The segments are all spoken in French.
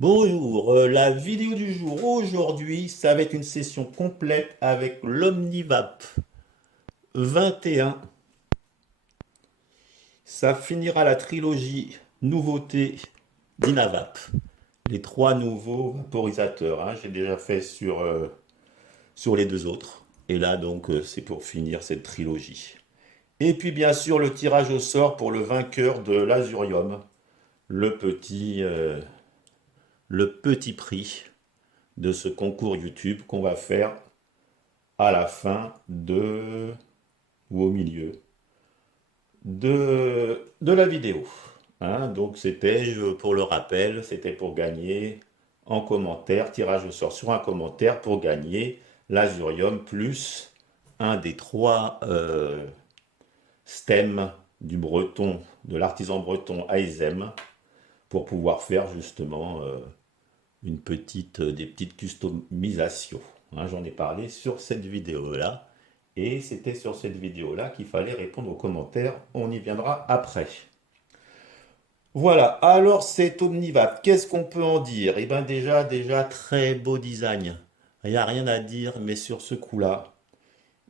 Bonjour, la vidéo du jour aujourd'hui, ça va être une session complète avec l'Omnivap 21. Ça finira la trilogie nouveauté d'Inavap. Les trois nouveaux vaporisateurs, hein. J'ai déjà fait sur les deux autres. Et là, donc, c'est pour finir cette trilogie. Et puis, bien sûr, le tirage au sort pour le vainqueur de l'Azurium, le petit, euh, le petit prix de ce concours YouTube qu'on va faire à la fin ou au milieu de la vidéo. Hein, donc pour le rappel, c'était pour gagner en commentaire, tirage au sort sur un commentaire pour gagner l'Azurium plus un des trois stems du breton, de l'artisan breton Aizem, pour pouvoir faire justement des petites customisations. Hein, j'en ai parlé sur cette vidéo-là. Et c'était sur cette vidéo-là qu'il fallait répondre aux commentaires. On y viendra après. Voilà, alors cet Omnivap, qu'est-ce qu'on peut en dire? Eh bien déjà, très beau design. Il n'y a rien à dire, mais sur ce coup-là,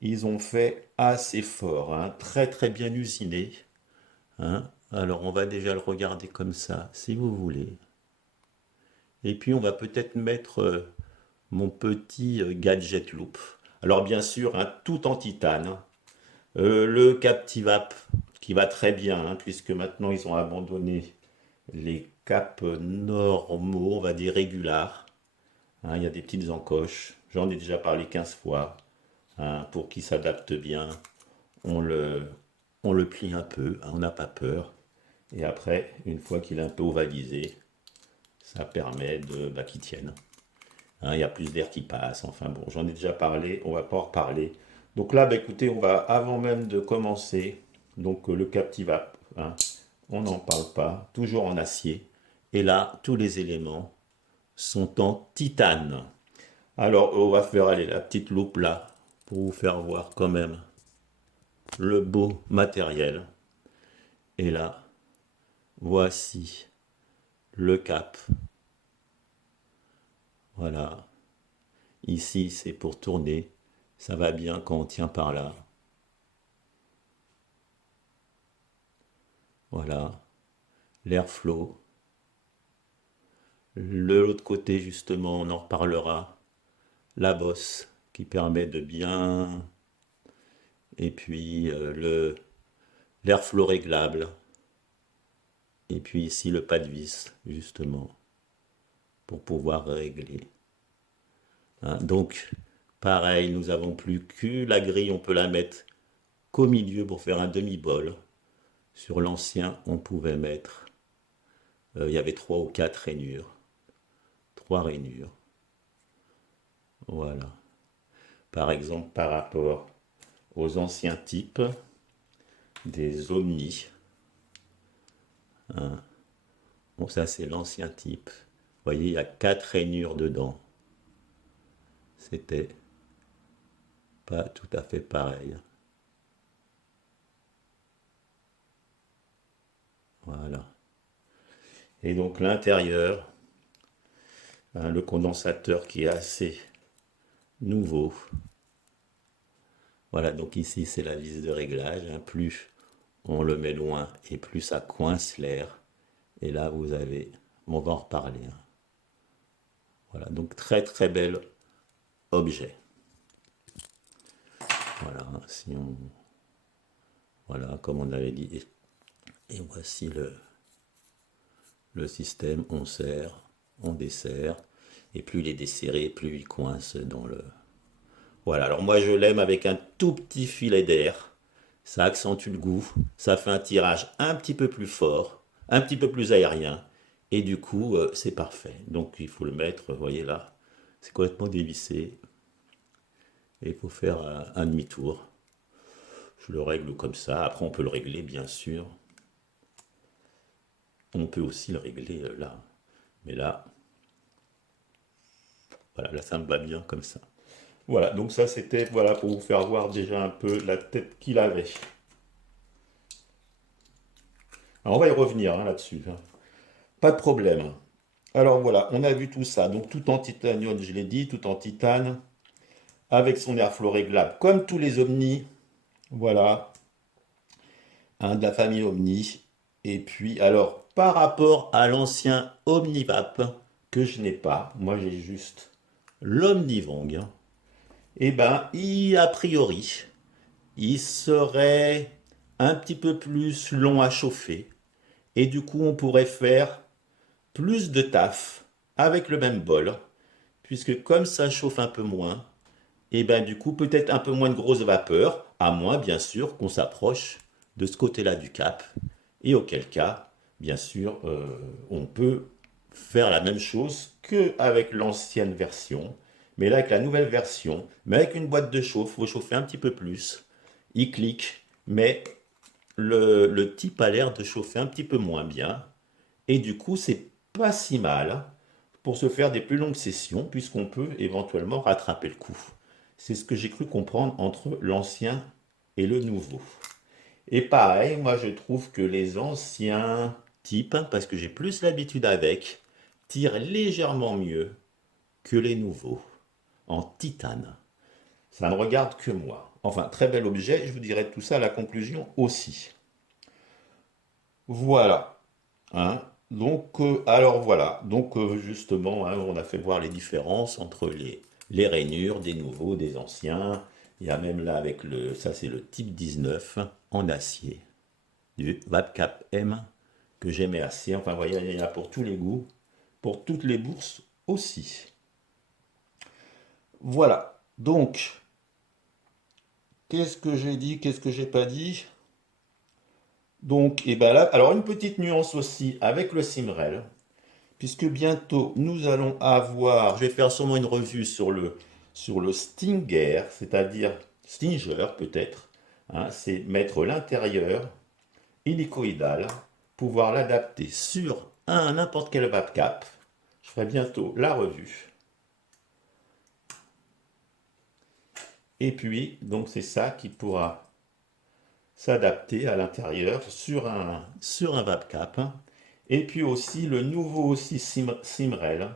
ils ont fait assez fort, hein. Très bien usiné, hein. Alors on va déjà le regarder comme ça, si vous voulez. Et puis on va peut-être mettre mon petit gadget loop. Alors bien sûr, hein, tout en titane, hein. Le Captivap, qui va très bien, hein, puisque maintenant ils ont abandonné les caps normaux, on va dire régulars. Hein, il y a des petites encoches, j'en ai déjà parlé 15 fois. Hein, pour qu'il s'adapte bien, on le, on le plie un peu, hein, on n'a pas peur. Et après, une fois qu'il est un peu ovalisé, ça permet qu'il tienne. Hein, il y a plus d'air qui passe. Enfin bon, j'en ai déjà parlé, on va pas en reparler. Donc là, écoutez, on va, avant même de commencer, donc le Captiva, hein, on n'en parle pas, toujours en acier. Et là, tous les éléments sont en titane. Alors, on va faire aller la petite loupe là, pour vous faire voir quand même le beau matériel. Et là, voici le cap. Voilà. Ici, c'est pour tourner. Ça va bien quand on tient par là. Voilà. L'airflow. L'autre côté, justement, on en reparlera. La bosse qui permet de bien. Et puis l'airflow réglable. Et puis ici, le pas de vis, justement, pour pouvoir régler. Hein, donc, pareil, nous avons plus que la grille, on peut la mettre qu'au milieu pour faire un demi-bol. Sur l'ancien, on pouvait mettre, il y avait trois ou quatre rainures. Trois rainures. Voilà. Par exemple, par rapport aux anciens types des Omni. Hein. Bon, ça, c'est l'ancien type. Vous voyez, il y a quatre rainures dedans. C'était pas tout à fait pareil. Voilà. Et donc l'intérieur, hein, le condensateur qui est assez nouveau. Voilà, donc ici c'est la vis de réglage, hein. Plus on le met loin et plus ça coince l'air. Et là vous avez, on va en reparler, hein. Voilà, donc très bel objet. Voilà, hein, si on, voilà, comme on avait dit. Et voici le système, on serre, on desserre. Et plus il est desserré, plus il coince dans le... Voilà, alors moi je l'aime avec un tout petit filet d'air. Ça accentue le goût, ça fait un tirage un petit peu plus fort, un petit peu plus aérien. Et du coup, c'est parfait. Donc il faut le mettre, vous voyez là, c'est complètement dévissé. Et il faut faire un demi-tour. Je le règle comme ça. Après, on peut le régler, bien sûr. On peut aussi le régler là. Mais là, voilà, là, ça me va bien comme ça. Voilà, donc ça, c'était voilà, pour vous faire voir déjà un peu la tête qu'il avait. Alors, on va y revenir, hein, là-dessus, hein. Pas de problème. Alors voilà, on a vu tout ça. Donc tout en titanium, je l'ai dit, tout en titane, avec son airflow réglable, comme tous les Omni. Voilà, de la famille Omni. Et puis, alors, par rapport à l'ancien Omnivap, que je n'ai pas, moi j'ai juste l'Omnivong, eh ben, a priori, il serait un petit peu plus long à chauffer. Et du coup, on pourrait faire plus de taf avec le même bol, puisque comme ça chauffe un peu moins, et ben du coup peut-être un peu moins de grosse vapeur, à moins bien sûr qu'on s'approche de ce côté-là du cap, et auquel cas, bien sûr, on peut faire la même chose qu'avec l'ancienne version, mais là avec la nouvelle version, mais avec une boîte de chauffe, il faut chauffer un petit peu plus, il clique, mais le type a l'air de chauffer un petit peu moins bien, et du coup c'est pas si mal pour se faire des plus longues sessions, puisqu'on peut éventuellement rattraper le coup. C'est ce que j'ai cru comprendre entre l'ancien et le nouveau. Et pareil, moi je trouve que les anciens types, parce que j'ai plus l'habitude avec, tirent légèrement mieux que les nouveaux, en titane. Ça ne regarde que moi. Enfin, très bel objet, je vous dirai tout ça à la conclusion aussi. Voilà. Hein. Donc, alors voilà. Donc, justement, hein, on a fait voir les différences entre les rainures des nouveaux, des anciens. Il y a même là avec le, ça c'est le type 19 en acier du Vapcap M que j'aimais assez. Enfin, vous voyez, il y en a pour tous les goûts, pour toutes les bourses aussi. Voilà. Donc, qu'est-ce que j'ai dit, qu'est-ce que j'ai pas dit? Donc, et ben là, alors une petite nuance aussi avec le Simrel, puisque bientôt nous allons avoir, je vais faire sûrement une revue sur le Stinger, c'est-à-dire Stinger peut-être, hein, c'est mettre l'intérieur hélicoïdal, pouvoir l'adapter sur un n'importe quel Vapcap. Je ferai bientôt la revue. Et puis, donc c'est ça qui pourra s'adapter à l'intérieur sur un Vapcap. Et puis aussi le nouveau aussi Simrel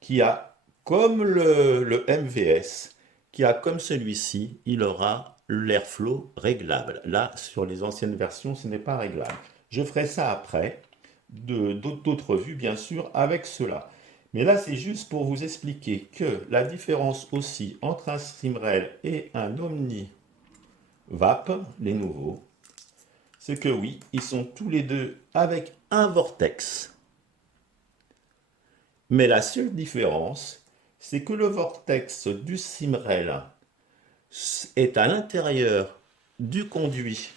qui a comme le MVS, qui a comme celui-ci, il aura l'airflow réglable. Là, sur les anciennes versions, ce n'est pas réglable. Je ferai ça après, d'autres vues bien sûr, avec cela. Mais là, c'est juste pour vous expliquer que la différence aussi entre un Simrel et un Omni Vap, les nouveaux, c'est que oui, ils sont tous les deux avec un vortex. Mais la seule différence, c'est que le vortex du Simrel est à l'intérieur du conduit.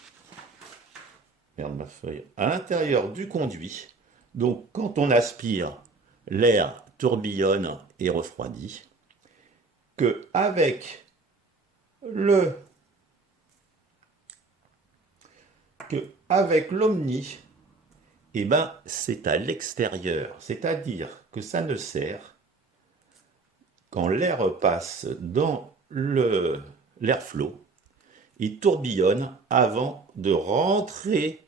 Merde, ma feuille. À l'intérieur du conduit. Donc, quand on aspire, l'air tourbillonne et refroidit. Que le avec l'Omni, eh ben, c'est à l'extérieur. C'est-à-dire que ça ne sert quand l'air passe dans l'airflow, il tourbillonne avant de rentrer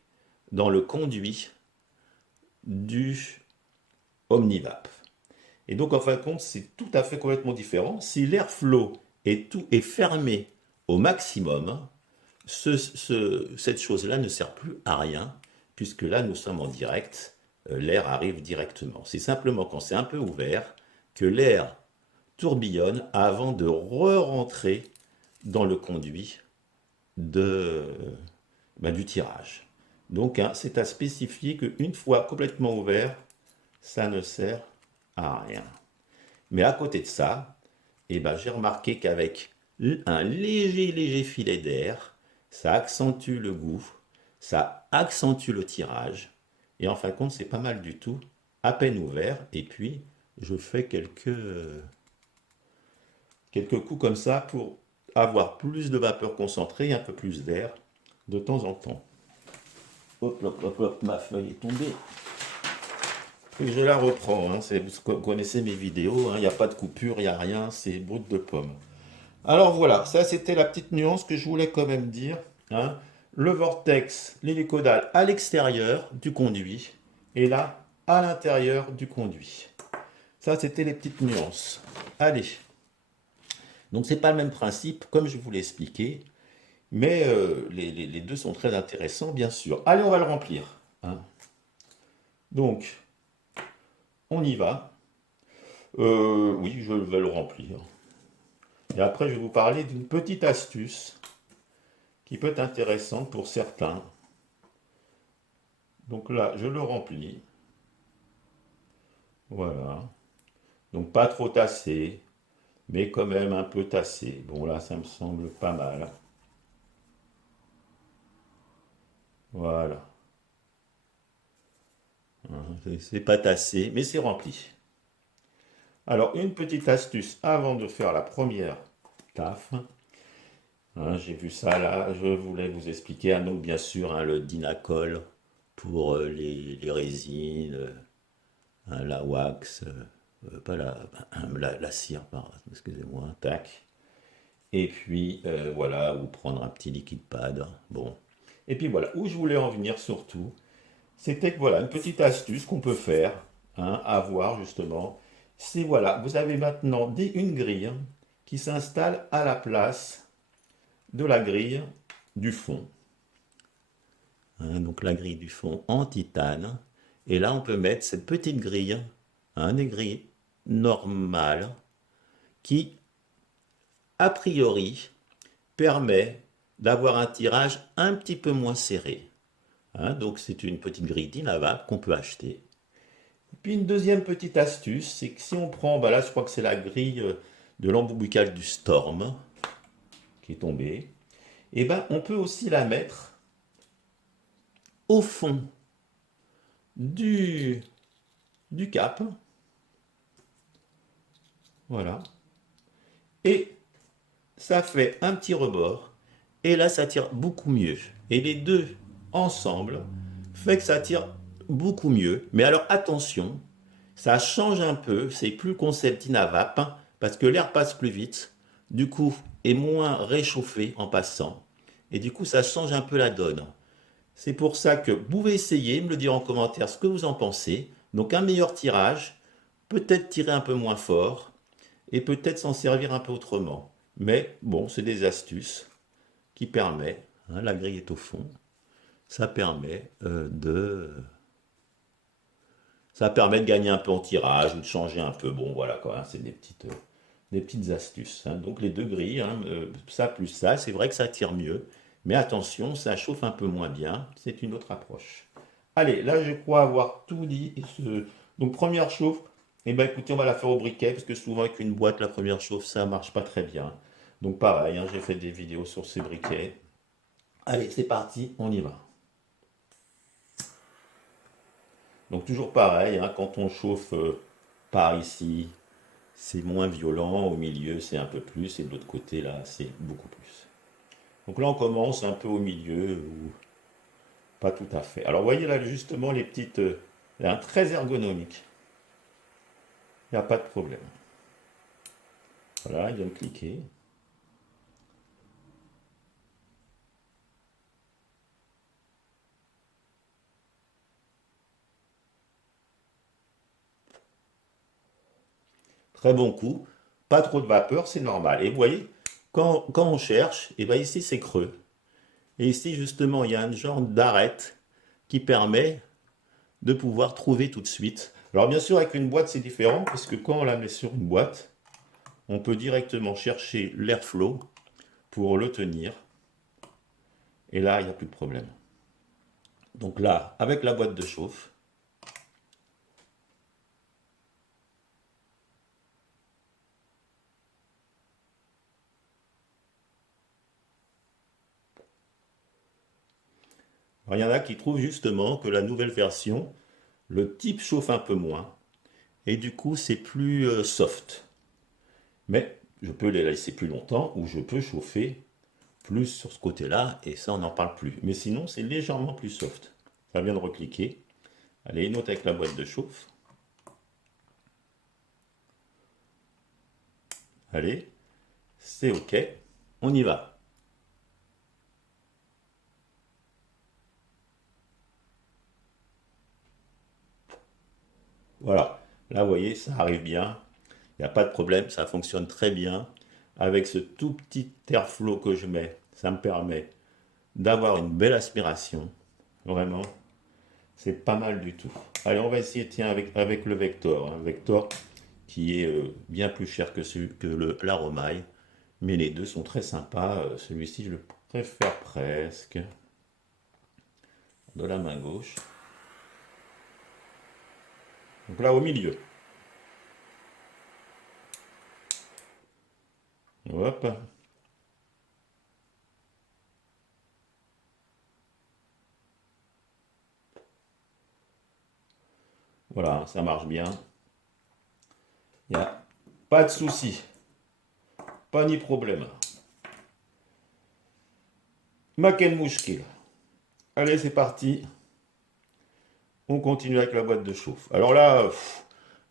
dans le conduit du Omnivap. Et donc en fin de compte, c'est tout à fait complètement différent. Si l'airflow est fermé au maximum, cette chose-là ne sert plus à rien, puisque là nous sommes en direct, l'air arrive directement. C'est simplement quand c'est un peu ouvert que l'air tourbillonne avant de re-rentrer dans le conduit du tirage. Donc hein, c'est à spécifier qu'une fois complètement ouvert, ça ne sert à rien. Mais à côté de ça, j'ai remarqué qu'avec un léger filet d'air, ça accentue le goût, ça accentue le tirage, et en fin de compte, c'est pas mal du tout, à peine ouvert, et puis je fais quelques coups comme ça pour avoir plus de vapeur concentrée, un peu plus d'air de temps en temps. Hop, hop, hop, hop, ma feuille est tombée. Et je la reprends, hein, vous connaissez mes vidéos, il n'y a pas de coupure, il n'y a rien, c'est brut de pomme. Alors voilà, ça c'était la petite nuance que je voulais quand même dire. Hein. Le vortex, l'hélicodal à l'extérieur du conduit, et là à l'intérieur du conduit. Ça, c'était les petites nuances. Allez. Donc, c'est pas le même principe, comme je vous l'ai expliqué, mais les deux sont très intéressants, bien sûr. Allez, on va le remplir, hein. Donc, on y va. Oui, je vais le remplir. Et après, je vais vous parler d'une petite astuce qui peut être intéressante pour certains. Donc là, je le remplis. Voilà. Donc pas trop tassé, mais quand même un peu tassé. Bon, là, ça me semble pas mal. Voilà. Hein, c'est pas tassé, mais c'est rempli. Alors, une petite astuce avant de faire la première taf. Hein, j'ai vu ça là, je voulais vous expliquer. Ah, donc, bien sûr, hein, le Dinacol pour les résines, hein, la wax, pas la cire, pardon, excusez-moi, tac. Et puis, voilà, ou prendre un petit liquide pad. Bon. Et puis voilà, où je voulais en venir surtout, c'était que voilà, une petite astuce qu'on peut faire, hein, à voir justement, c'est voilà, vous avez maintenant une grille qui s'installe à la place de la grille du fond. Hein, donc la grille du fond en titane. Et là, on peut mettre cette petite grille, hein, des grilles normales, qui, a priori, permet d'avoir un tirage un petit peu moins serré. Hein, donc c'est une petite grille Dynavap qu'on peut acheter. Puis une deuxième petite astuce, c'est que si on prend, bah là je crois que c'est la grille de l'embout buccal du Storm qui est tombée, et ben on peut aussi la mettre au fond du, du cap, voilà, et ça fait un petit rebord, et là ça tire beaucoup mieux. Et les deux ensemble fait que ça tire beaucoup mieux. Mais alors attention, ça change un peu, c'est plus le concept Dynavap, hein, parce que l'air passe plus vite, du coup est moins réchauffé en passant, et du coup ça change un peu la donne. C'est pour ça que vous pouvez essayer, me le dire en commentaire ce que vous en pensez. Donc un meilleur tirage, peut-être tirer un peu moins fort, et peut-être s'en servir un peu autrement. Mais bon, c'est des astuces qui permettent, hein, la grille est au fond, ça permet ça permet de gagner un peu en tirage ou de changer un peu. Bon, voilà quoi, hein, c'est des petites astuces, hein. Donc les deux grilles, hein, ça plus ça, c'est vrai que ça tire mieux. Mais attention, ça chauffe un peu moins bien. C'est une autre approche. Allez, là je crois avoir tout dit. Donc première chauffe, eh ben écoutez, on va la faire au briquet, parce que souvent avec une boîte, la première chauffe, ça marche pas très bien. Donc pareil, hein, j'ai fait des vidéos sur ces briquets. Allez, c'est parti, on y va. Donc toujours pareil, hein, quand on chauffe par ici, c'est moins violent, au milieu c'est un peu plus, et de l'autre côté là c'est beaucoup plus. Donc là on commence un peu au milieu, ou pas tout à fait. Alors vous voyez là justement les petites, là, très ergonomique, il n'y a pas de problème. Voilà, il vient de cliquer. Très bon coup, pas trop de vapeur, c'est normal. Et vous voyez, quand on cherche, et bien ici c'est creux. Et ici justement il y a un genre d'arête qui permet de pouvoir trouver tout de suite. Alors bien sûr avec une boîte c'est différent, parce que quand on la met sur une boîte, on peut directement chercher l'airflow pour le tenir. Et là, il n'y a plus de problème. Donc là, avec la boîte de chauffe, il y en a qui trouvent justement que la nouvelle version, le type chauffe un peu moins. Et du coup, c'est plus soft. Mais je peux les laisser plus longtemps, ou je peux chauffer plus sur ce côté-là, et ça, on n'en parle plus. Mais sinon, c'est légèrement plus soft. Ça vient de recliquer. Allez, une autre avec la boîte de chauffe. Allez, c'est OK. On y va. Voilà. Là, vous voyez, ça arrive bien. Il n'y a pas de problème, ça fonctionne très bien. Avec ce tout petit airflow que je mets, ça me permet d'avoir une belle aspiration. Vraiment, c'est pas mal du tout. Allez, on va essayer, tiens, avec le Vector. Un Vector qui est bien plus cher que l'Aromaille. Mais les deux sont très sympas. Celui-ci, je le préfère presque. De la main gauche. Donc là, au milieu. Hop. Voilà, ça marche bien. Il n'y a pas de souci. Pas ni problème. Maken Mouchkil. Allez, c'est parti. On continue avec la boîte de chauffe. Alors là,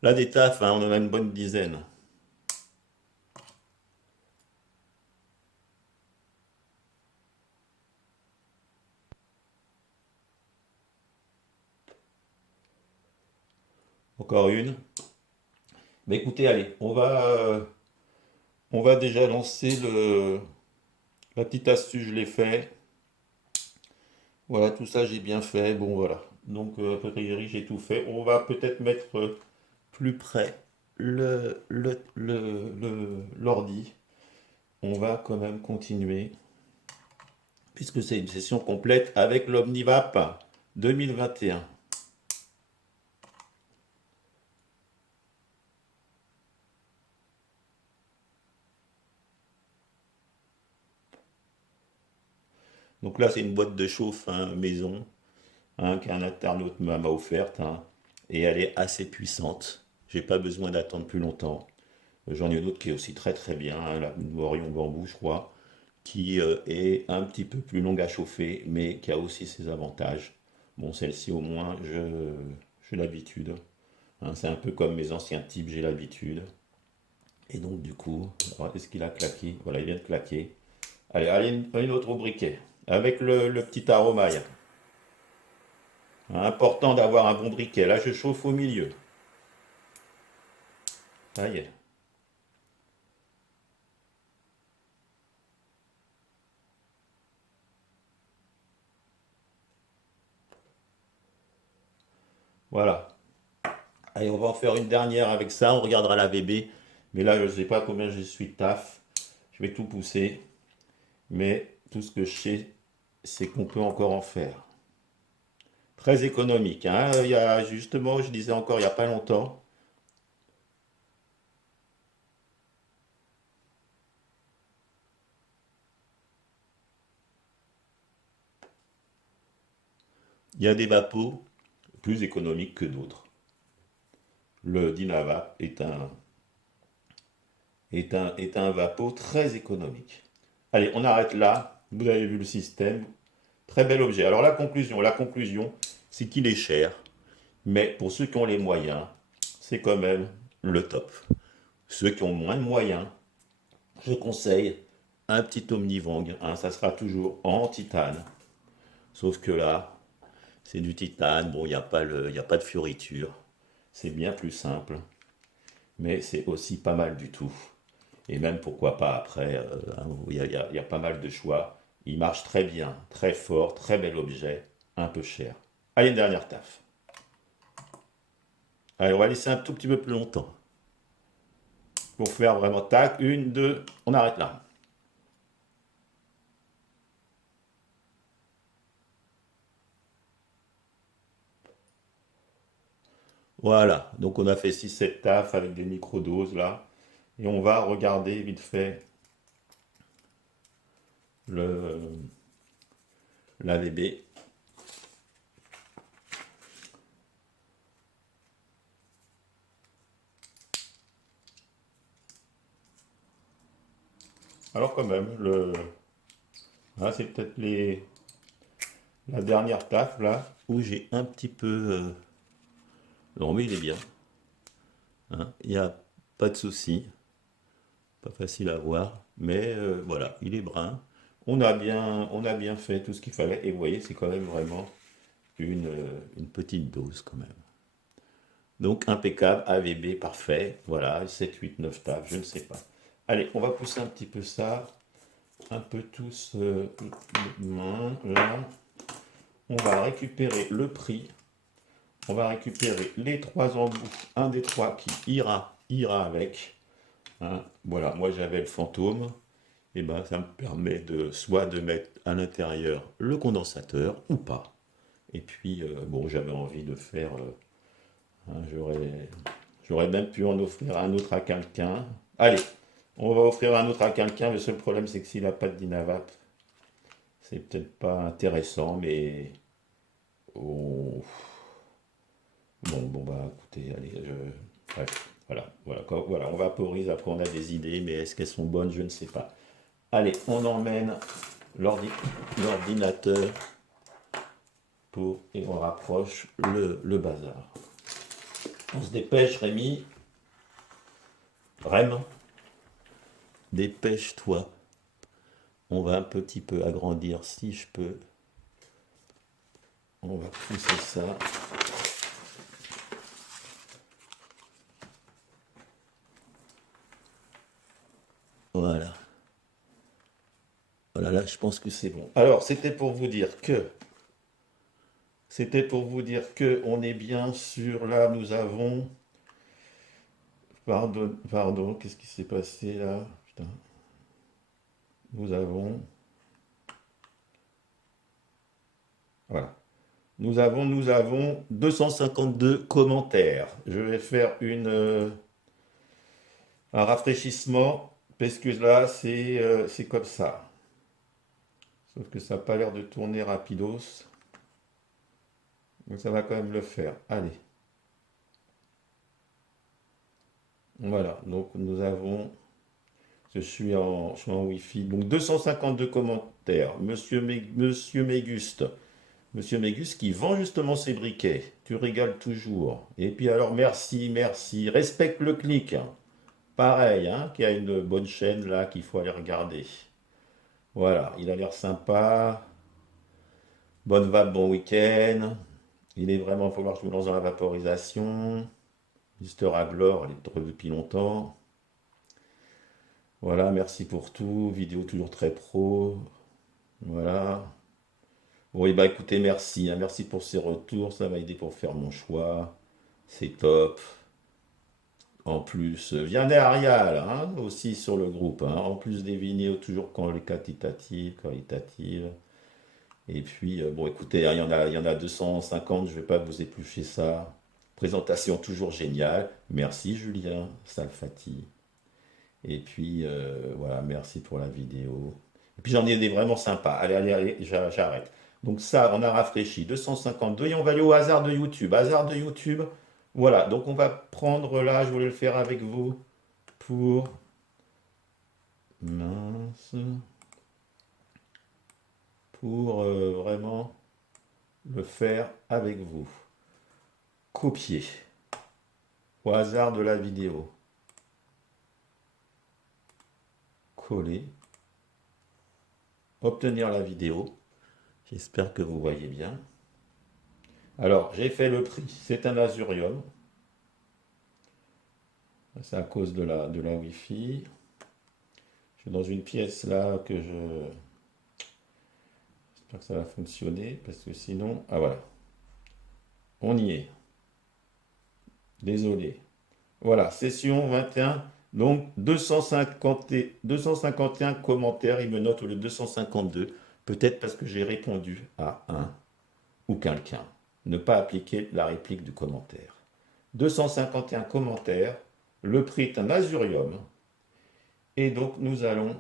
là des tafs, hein, on en a une bonne dizaine. Encore une. Mais écoutez, allez, on va déjà lancer la petite astuce, je l'ai fait. Voilà, tout ça j'ai bien fait. Bon, voilà. Donc, a priori, j'ai tout fait. On va peut-être mettre plus près l'ordi. On va quand même continuer, puisque c'est une session complète avec l'Omnivap 2021. Donc là, c'est une boîte de chauffe hein, maison hein, qu'un internaute m'a offerte hein, et elle est assez puissante. J'ai pas besoin d'attendre plus longtemps. J'en ai une autre qui est aussi très très bien, hein, la Orion Bambou, je crois, qui est un petit peu plus longue à chauffer, mais qui a aussi ses avantages. Bon, celle-ci au moins, j'ai l'habitude. Hein, c'est un peu comme mes anciens types, j'ai l'habitude. Et donc du coup, est-ce qu'il a claqué? Voilà, il vient de claquer. Allez, allez une autre au briquet, avec le petit aromaille. Important d'avoir un bon briquet. Là, je chauffe au milieu. Ça y est. Voilà. Allez, on va en faire une dernière avec ça. On regardera la VB. Mais là, je ne sais pas combien je suis de taf. Je vais tout pousser. Mais tout ce que je sais, c'est qu'on peut encore en faire. Très économique. Hein. Il y a justement, je disais encore il n'y a pas longtemps, il y a des vapos plus économiques que d'autres. Le Dynava est un vapeau très économique. Allez, on arrête là. Vous avez vu le système. Très bel objet. Alors la conclusion, c'est qu'il est cher, mais pour ceux qui ont les moyens, c'est quand même le top. Ceux qui ont moins de moyens, je conseille un petit Omnivang. Hein, ça sera toujours en titane. Sauf que là, c'est du titane. Bon, il y a pas de fioriture. C'est bien plus simple, mais c'est aussi pas mal du tout. Et même pourquoi pas après, hein, il y a pas mal de choix. Il marche très bien, très fort, très bel objet, un peu cher. Allez, une dernière taf. Allez, on va laisser un tout petit peu plus longtemps. Pour faire vraiment tac, une, deux, on arrête là. Voilà, donc on a fait six 7 taf avec des microdoses là. Et on va regarder vite fait le, l'AVB. Alors quand même, c'est peut-être la dernière taf là, où j'ai un petit peu... Non mais il est bien, hein. Il n'y a pas de souci, pas facile à voir, mais voilà, il est brun. On a bien fait tout ce qu'il fallait, et vous voyez, c'est quand même vraiment une petite dose quand même. Donc impeccable, AVB, parfait. Voilà, 7, 8, 9 tables, je ne sais pas. Allez, on va pousser un petit peu ça. Un peu tous là. On va récupérer le prix. On va récupérer les trois embouts. Un des trois qui ira avec. Hein. Voilà, moi j'avais le fantôme. Et ben ça me permet de soit de mettre à l'intérieur le condensateur ou pas. Et puis bon, j'avais envie de faire. Hein, j'aurais même pu en offrir un autre à quelqu'un. Allez, on va offrir un autre à quelqu'un. Le seul problème c'est que s'il n'a pas de Dynavap, c'est peut-être pas intéressant, mais oh, bon bah écoutez, allez, bref, voilà, on vaporise, après on a des idées, mais est-ce qu'elles sont bonnes, je ne sais pas. Allez, on emmène l'ordinateur et on rapproche le bazar. On se dépêche, Rémi. Rem, dépêche-toi. On va un petit peu agrandir si je peux. On va pousser ça. Voilà. Voilà, là, je pense que c'est bon. Alors, c'était pour vous dire que on est bien sûr là, nous avons. Pardon, qu'est-ce qui s'est passé là? Putain. Nous avons. Voilà. Nous avons 252 commentaires. Je vais faire un rafraîchissement parce que là, c'est comme ça. Sauf que ça n'a pas l'air de tourner rapidos. Donc ça va quand même le faire. Allez. Voilà. Donc nous avons. Je suis en Wi-Fi. Donc 252 commentaires. Monsieur Méguste. Monsieur Mégus qui vend justement ses briquets. Tu régales toujours. Et puis alors merci. Respecte le clic. Pareil, hein, qui a une bonne chaîne là qu'il faut aller regarder. Voilà, il a l'air sympa. Bonne vape, bon week-end. Il est vraiment, il faut voir que je me lance dans la vaporisation. Mister Aglor, elle est depuis longtemps. Voilà, merci pour tout. Vidéo toujours très pro. Voilà. Bon, et bah écoutez, merci. Hein, merci pour ces retours. Ça m'a aidé pour faire mon choix. C'est top. En plus, Vianney Arial, hein, aussi sur le groupe. Hein, en plus des vidéos, toujours qualitatives. Et puis, bon, écoutez, hein, il y en a 250, je ne vais pas vous éplucher ça. Présentation toujours géniale. Merci Julien Salfati. Et puis, voilà, merci pour la vidéo. Et puis j'en ai des vraiment sympas. Allez, j'arrête. Donc ça, on a rafraîchi 252 et on va aller au hasard de YouTube. Hasard de YouTube, voilà. Donc on va prendre là, je voulais le faire avec vous pour... Mince. Pour vraiment le faire avec vous. Copier. Au hasard de la vidéo. Coller. Obtenir la vidéo. J'espère que vous voyez bien. Alors, j'ai fait le prix. C'est un azurium. C'est à cause de la Wi-Fi. Je suis dans une pièce là que je... J'espère que ça va fonctionner parce que sinon... Ah voilà. On y est. Désolé. Voilà, session 21. Donc 251 commentaires. Il me note au lieu de 252. Peut-être parce que j'ai répondu à un ou quelqu'un. Ne pas appliquer la réplique du commentaire. 251 commentaires. Le prix est un azurium. Et donc nous allons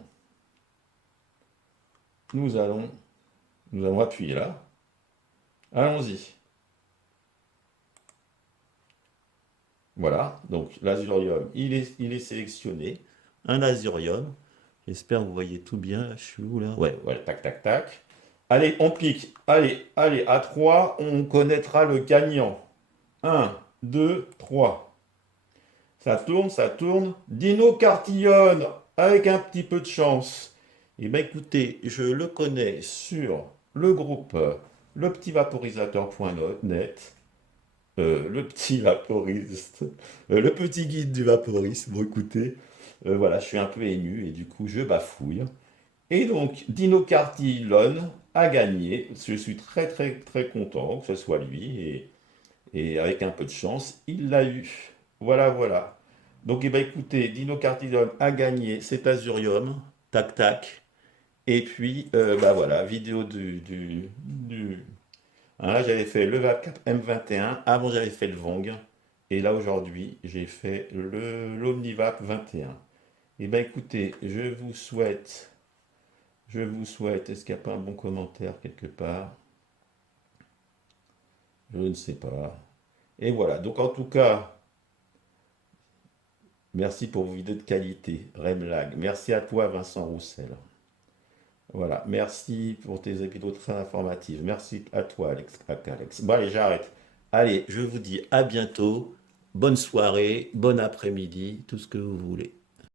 appuyer là. Allons-y. Voilà, donc l'azurium, il est sélectionné. Un azurium. J'espère que vous voyez tout bien. Je suis où là? Ouais, voilà, tac, tac, tac. Allez, on pique. Allez, à 3, on connaîtra le gagnant. 1, 2, 3. Ça tourne. Dino Cartillon, avec un petit peu de chance. Eh bien écoutez, je le connais sur le groupe lepetivaporisateur.net. le petit vaporiste, le petit guide du vaporiste. Bon, écoutez, voilà, je suis un peu ému et du coup, je bafouille. Et donc, Dino Cardillon a gagné. Je suis très, très, très content que ce soit lui. Et avec un peu de chance, il l'a eu. Voilà, voilà. Donc, eh ben, écoutez, Dino Cardillon a gagné cet Azurium. Tac, tac. Et puis, bah voilà, vidéo hein, là, j'avais fait le Vapcap M21. Avant, j'avais fait le Vong. Et là, aujourd'hui, j'ai fait l'Omnivap 21. Eh bien, écoutez, je vous souhaite, est-ce qu'il n'y a pas un bon commentaire quelque part? Je ne sais pas. Et voilà, donc en tout cas, merci pour vos vidéos de qualité, Remlag. Merci à toi, Vincent Roussel. Voilà, merci pour tes vidéos très informatives. Merci à toi, Alex. Bon, allez, j'arrête. Allez, je vous dis à bientôt. Bonne soirée, bon après-midi, tout ce que vous voulez.